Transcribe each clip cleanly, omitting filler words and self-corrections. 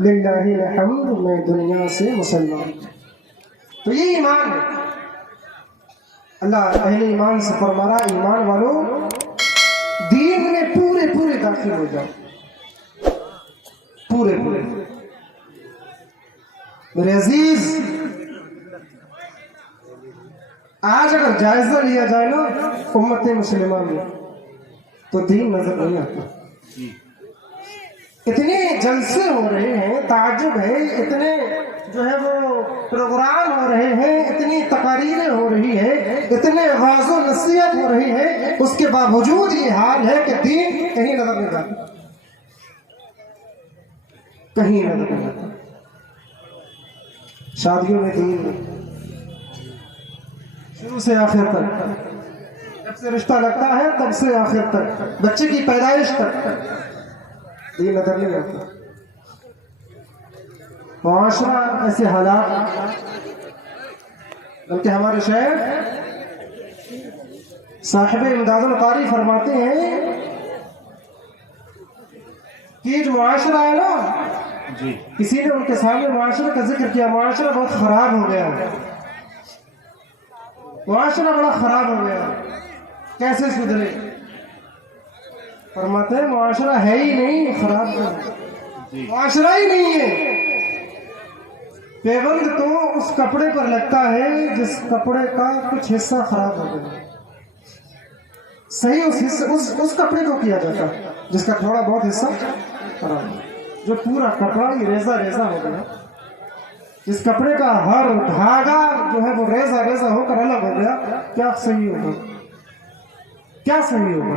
للہ الحمد، میں دنیا سے مسلمان۔ تو یہ ایمان ہے۔ اللہ اہل ایمان سے فرما رہا ایمان والو دین میں پورے پورے داخل ہو جاؤ، پورے پورے۔ میرے عزیز، آج اگر جائزہ لیا جائے نا امت مسلمہ میں تو دین نظر نہیں آتا۔ اتنے جلسے ہو رہے ہیں، تعجب ہے، اتنے جو ہے وہ پروگرام ہو رہے ہیں، اتنی تقاریریں ہو رہی ہیں، اتنے واعظ و نصیحت ہو رہی ہے، اس کے باوجود یہ حال ہے کہ دین کہیں نظر نہیں آتا، کہیں نظر نہیں آتا۔ شادیوں میں دین شروع سے آخر تک، جب سے رشتہ لگتا ہے تب سے آخر تک، بچے کی پیدائش تک یہ نظر نہیں آتا۔ معاشرہ ایسے حالات، بلکہ ہمارے شہر صاحب امداد القاری فرماتے ہیں کہ یہ جو معاشرہ ہے نا، کسی نے ان کے سامنے معاشرے کا ذکر کیا، معاشرہ بہت خراب ہو گیا، معاشرہ بڑا خراب ہو گیا، کیسے سدھرے؟ فرماتے ہیں معاشرہ ہے ہی نہیں، خراب ہے، معاشرہ ہی نہیں ہے۔ پیبند تو اس کپڑے پر لگتا ہے جس کپڑے کا کچھ حصہ خراب ہو گیا، صحیح اس کپڑے کو کیا جاتا جس کا تھوڑا بہت حصہ خراب ہو، جو پورا کپڑا ہی ریزہ ریزہ ہو گیا، جس کپڑے کا ہر دھاگا جو ہے وہ ریزہ ریزہ ہو کر الگ ہو گیا، کیا صحیح ہوگا؟ کیا صحیح ہوگا؟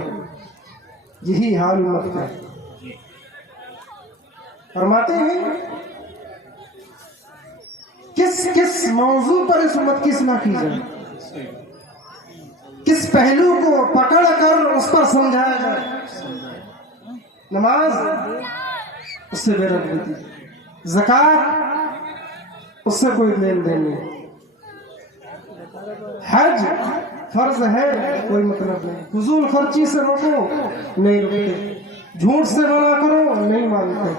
یہی حال امت کا۔ فرماتے ہیں کس موضوع پر اس امت کی اصلاح کی جائے، کس پہلو کو پکڑ کر اس پر سمجھایا جائے؟ نماز، اس سے بے رغبتی، زکوٰۃ، اس سے کوئی لین دین نہیں، حج فرض ہے کوئی مطلب نہیں، فضول خرچی سے روکو نہیں روکتے، جھوٹ سے منع کرو نہیں مانتے،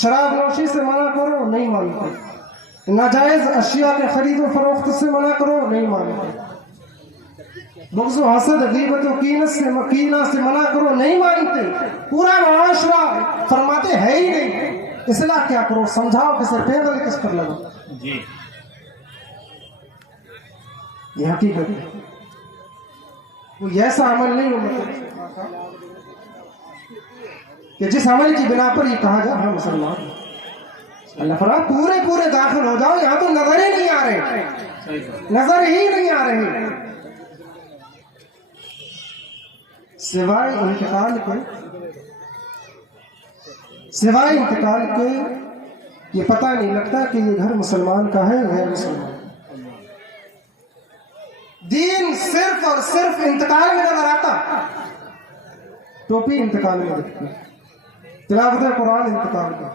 شراب نوشی سے منع کرو نہیں مانتے، ناجائز اشیاء کے خرید و فروخت سے منع کرو نہیں مانتے، بغض و حسد غیبت و کینہ سے منع کرو نہیں مانتے۔ پورا معاشرہ فرماتے ہے ہی نہیں، اصلاح کیا کرو؟ سمجھاؤ کسے؟ پیغل کس پر لگا؟ یہ حقیقت ہے، کوئی ایسا عمل نہیں ہوتا کہ جس عمل کی بنا پر یہ کہا جائے ہاں مسلمان۔ اللہ فرماتا پورے پورے داخل ہو جاؤ، یہاں تو نظر ہی نہیں آ رہے، نظر ہی نہیں آ رہے، سوائے انتقال کے یہ پتہ نہیں لگتا کہ یہ گھر مسلمان کا ہے غیر مسلمان۔ دین صرف اور صرف انتقال میں نظر آتا، ٹوپی انتقال میں دکھتی، تلاوت قرآن انتقال میں،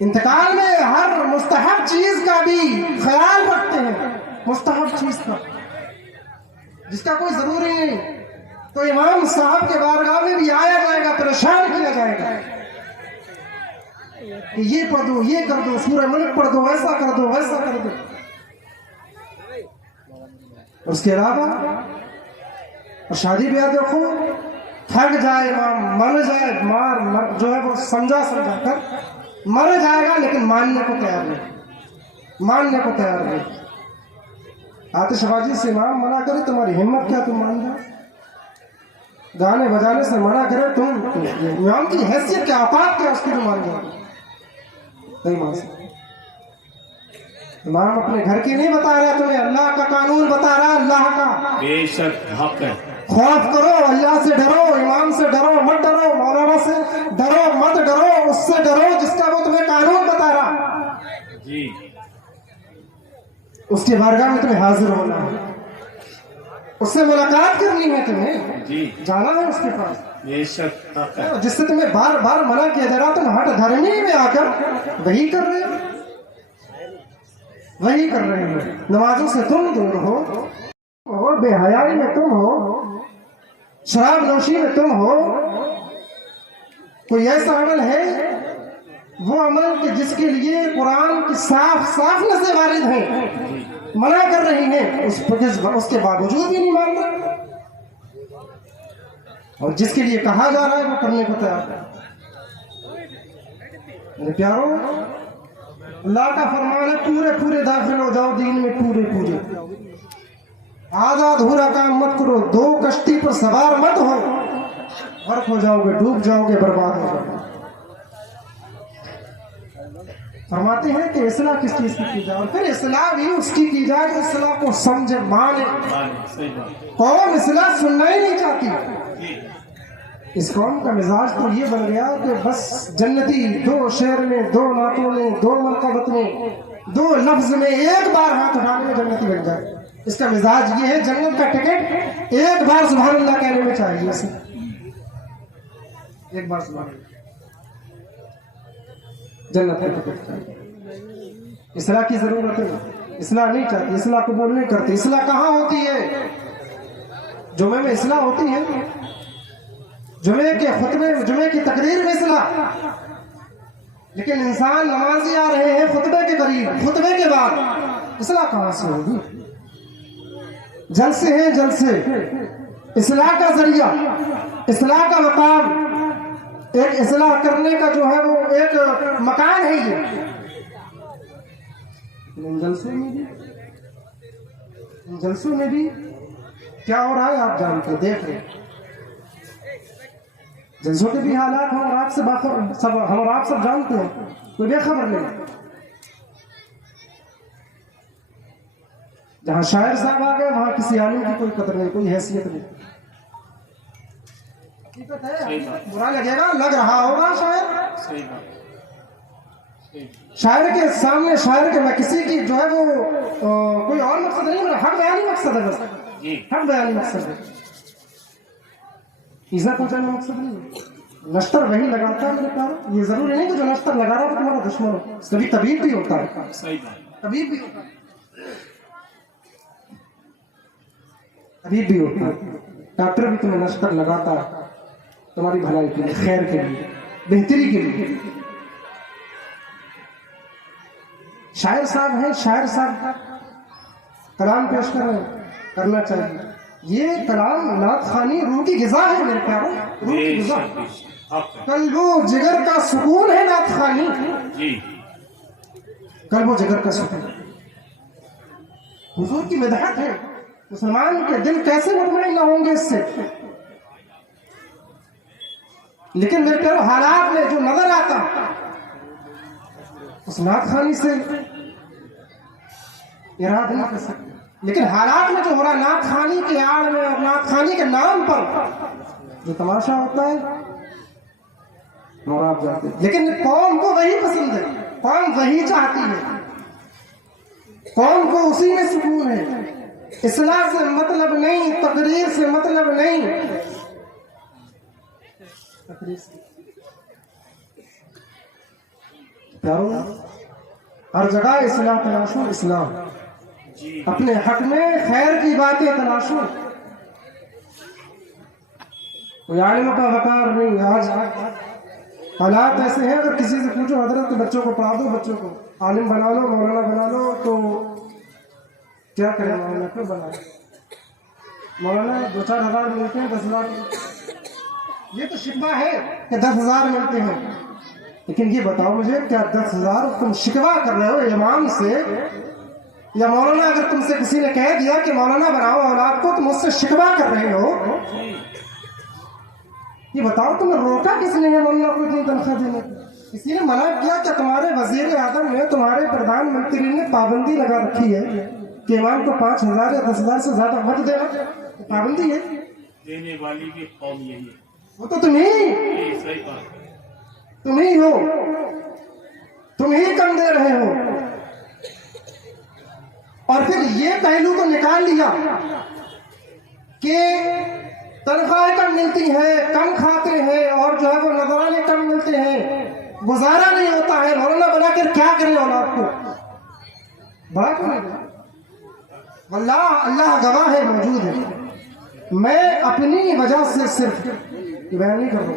انتقال میں ہر مستحب چیز کا بھی خیال رکھتے ہیں، مستحب چیز کا جس کا کوئی ضروری نہیں، تو امام صاحب کے بارگاہ میں بھی آیا جائے گا، پریشان کیا جائے گا کہ یہ پڑھ دو، یہ کر دو، سورہ ملک پڑھ دو، ایسا کر دو، ویسا کر دو۔ اس کے علاوہ اور شادی بیاہ دیکھو، تھک جائے امام، مر جائے، جو ہے وہ سمجھا کر مر جائے گا، لیکن ماننے کو تیار نہیں، ماننے کو تیار نہیں۔ آتش بازی سے امام منع کرے تمہاری ہمت کیا، تم مان جاؤ؟ گانے بجانے سے منع کرے تم، امام کی حیثیت کیا، اوقات کیا اس کی، تم مان جاؤ؟ نہیں مان سکتے۔ امام اپنے گھر کی نہیں بتا رہا تمہیں، اللہ کا قانون بتا رہا، اللہ کا۔ بے شک حق ہے، خوف کرو، اللہ سے ڈرو، امام سے ڈرو، مت ڈرو، مولانا سے ڈرو، مت ڈرو، اس سے ڈرو جس کا وہ تمہیں قانون بتا رہا۔ جی، اس کی بارگاہ میں تمہیں حاضر ہونا ہے، اس سے ملاقات کرنی ہے، تمہیں جی جانا ہے اس کے پاس۔ بے شک حق ہے، جس سے تمہیں بار بار منع کیا جا رہا، تم ہٹ دھرمی میں آ کر وہی کر رہے ہو، وہی کر رہے ہو۔ نمازوں سے تم دور ہو، اور بے حیائی میں تم ہو، شراب نوشی میں تم ہو، کوئی ایسا عمل ہے وہ عمل کہ جس کے لیے قرآن کی صاف صاف نصیں وارد ہیں، منع کر رہی ہیں، اس کے باوجود بھی نہیں مانتا، اور جس کے لیے کہا جا رہا ہے وہ کرنے کو تیار ہے؟ میرے پیارو، اللہ کا فرمان ہے پورے پورے داخل ہو جاؤ دین میں، پورے پورے، آدھا ادھورا کام مت کرو، دو کشتی پر سوار مت ہو، غرق ہو جاؤ گے، ڈوب جاؤ گے، برباد ہو جاؤ گے۔ فرماتے ہیں کہ اصلاح کس چیز کی جائے، اور پھر اصلاح بھی اس کی جائے جو اصلاح کو سمجھے مانے۔ قوم اصلاح سننا ہی نہیں چاہتی۔ اس قوم کا مزاج تو یہ بن گیا کہ بس جنتی دو شعر میں، دو نعتوں میں، دو مرتبت میں، دو لفظ میں ایک بار ہاتھ اٹھانے میں جنتی بن جائے۔ اس کا مزاج یہ ہے، جنت کا ٹکٹ ایک بار سبحان اللہ کہنے میں چاہیے اسے، ایک بار سبحان اللہ، جنت کا ٹکٹ چاہیے۔ اصلاح کی ضرورت ہے، اصلاح نہیں چاہتی، اصلاح قبول نہیں کرتی۔ اصلاح کہاں ہوتی ہے؟ جمعے میں اصلاح ہوتی ہے، جمعے کے خطبے، جمعے کی تقریر میں اصلاح، لیکن انسان نمازی آ رہے ہیں خطبے کے قریب، خطبے کے بعد اصلاح کہاں سے ہوگی؟ جلسے ہیں جلسے، اصلاح کا ذریعہ، اصلاح کا مقام، ایک اصلاح کرنے کا جو ہے وہ ایک مکان ہے یہ، ان جلسوں میں بھی کیا ہو رہا ہے آپ جانتے ہیں، دیکھ رہے ہیں، جلسوں کے بھی حالات ہم اور آپ سے ہم اور آپ سب جانتے ہیں، کوئی بے خبر نہیں۔ جہاں شاعر صاحب آ گئے وہاں کسی عالم کی کوئی قدر نہیں، کوئی حیثیت نہیں۔ حقیقت ہے، برا لگے گا، لگ رہا ہوگا شاعر، شاعر کے سامنے، شاعر کے میں کسی کی جو ہے وہ کوئی اور مقصد نہیں، میرا حق بیانی مقصد ہے، بس حق بیانی مقصد ہے، ایزا پہنچانا مقصد نہیں۔ نشتر وہی لگاتا ہے میرے پیارو، یہ ضروری نہیں کہ جو نشتر لگا رہا ہے تمہارا دشمن ہو، کبھی طبیب بھی ہوتا ہے، طبیب بھی ہوتا ہے، طبیب بھی ہوتا ہے، ڈاکٹر بھی تمہیں نشتر لگاتا ہے تمہاری بھلائی کے لیے، خیر کے لیے، بہتری کے لیے۔ شاعر صاحب ہیں، شاعر صاحب کلام پیش کر رہے ہیں، کرنا چاہیے۔ یہ کلام نعت خوانی روح کی غذا ہے میرے پیارو، روح کی غذا، قلب و جگر کا سکون ہے نعت خوانی، قلب و جگر کا سکون، حضور کی مدحت ہے۔ مسلمان کے دل کیسے مطمئن نہ ہوں گے اس سے؟ لیکن میرے پیارو حالات میں جو نظر آتا اس نعت خوانی سے اراد نہیں کر سکتے، لیکن حالات میں جو ہو رہا نعت خوانی کی آڑ میں اور نعت خوانی کے نام پر جو تماشا ہوتا ہے اور آپ جاتے ہیں، لیکن قوم کو وہی پسند ہے، قوم وہی چاہتی ہے، قوم کو اسی میں سکون ہے۔ اصلاح سے مطلب نہیں، تقریر سے مطلب نہیں، پیارو ہر جگہ اصلاح تلاشو، اصلاح اپنے حق میں خیر کی باتیں تلاشو، کوئی عالم کا وقار نہیں۔ آج حالات ایسے ہیں، اگر کسی سے پوچھو حضرت کہ بچوں کو پڑھا دو، بچوں کو عالم بنا لو، مولانا بنا لو، تو کیا کریں؟ مولانا کیوں بنائے؟ مولانا 2-4 ہزار ملتے ہیں، 10 لاکھ، یہ تو شکوہ ہے کہ 10,000 ملتے ہیں، لیکن یہ بتاؤ مجھے، کیا 10,000 تم شکوہ کر رہے ہو امام سے، یا مولانا اگر تم سے کسی نے کہہ دیا کہ مولانا بناؤ اولاد کو، تم اس سے شکوہ کر رہے ہو؟ یہ بتاؤ تمہیں روکا کس نے ہے مولانا کو اتنی تنخواہ دینے؟ کسی نے منع کیا کہ تمہارے وزیر اعظم نے، تمہارے پردھان منتری نے پابندی لگا رکھی ہے کہ امام کو 5,000 یا 10,000 سے زیادہ مت دینا؟ پابندی ہے، دینے والی کی قوم یہی ہے، وہ تو تم ہی ہو، تم ہی کم دے رہے ہو۔ اور پھر یہ پہلو کو نکال لیا کہ تنخواہیں کم ملتی ہیں، کم کھاتے ہیں، اور جو ہے وہ نذرانے کم ملتے ہیں، گزارا نہیں ہوتا ہے، مولانا بنا کر کیا کریں اولاد کو؟ بڑا کیوں نہیں؟ واللہ اللہ گواہ ہے، موجود ہے، میں اپنی وجہ سے صرف بیان نہیں کر رہا ہوں،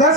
10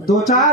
2-4